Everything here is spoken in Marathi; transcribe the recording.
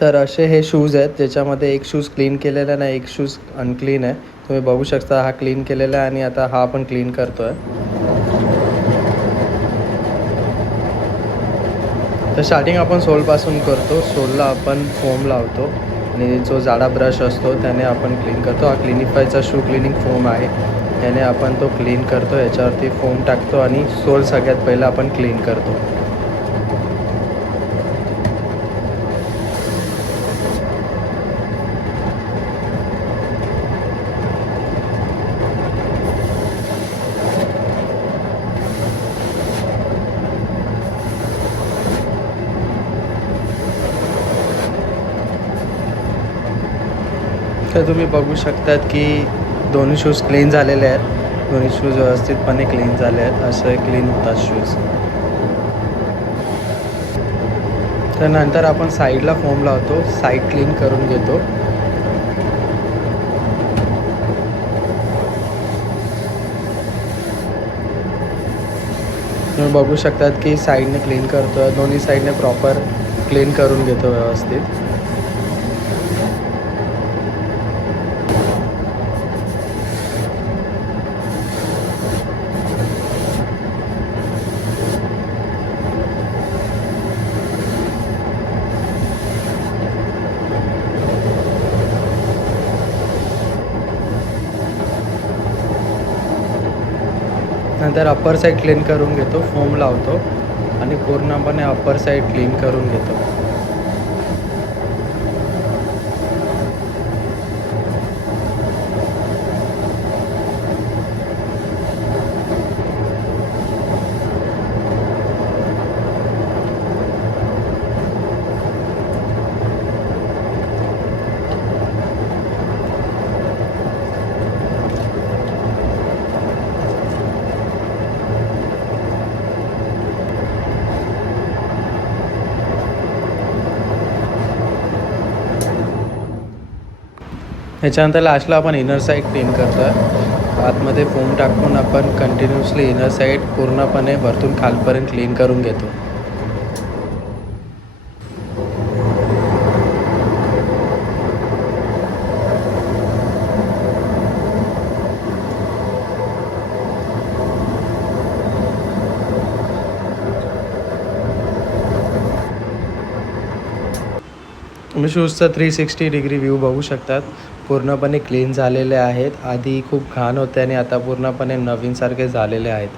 तर असे हे शूज आहेत ज्याच्यामध्ये एक शूज क्लीन केलेला नाही, एक शूज अनक्लीन आहे. तुम्ही बघू शकता हा क्लीन केलेला आहे आणि आता हा पण क्लीन करतो आहे. तर स्टार्टिंग आपण सोलपासून करतो. सोलला आपण फोम लावतो आणि जो जाडा ब्रश असतो त्याने आपण क्लीन करतो. हा क्लिनिफायचा शू क्लिनिंग फोम आहे. याने आपण तो क्लीन करतो. याच्यावरती फोम टाकतो आणि सोल सगळ्यात पहिलं आपण क्लीन करतो. तर तुम्ही बघू शकतात की दोन्ही शूज क्लीन झालेले आहेत. दोन्ही शूज व्यवस्थितपणे क्लीन झाले आहेत. असे क्लीन होतात शूज. तर नंतर आपण साईडला फोम लावतो. साईड क्लीन करून घेतो. तुम्ही बघू शकतात की साईडने क्लीन करतो आहे. दोन्ही साईडने प्रॉपर क्लीन करून घेतो व्यवस्थित. नंतर अप्पर साईड क्लीन करून घेतो. फोम लावतो आणि पूर्णपणे अप्पर साईड क्लीन करून घेतो. ह्याच्यानंतर लास्टला आपण इनर साईड क्लीन करतो आहे. आतमध्ये फोम टाकून आपण कंटिन्युअसली इनर साईड पूर्णपणे वरतून खालपर्यंत क्लीन करून घेतो. तुम्ही शूजचा 360 डिग्री व्ह्यू बघू शकतात. पूर्णपणे क्लीन झालेले आहेत. आधी खूप घाण होते आणि आता पूर्णपणे नवीनसारखे झालेले आहेत.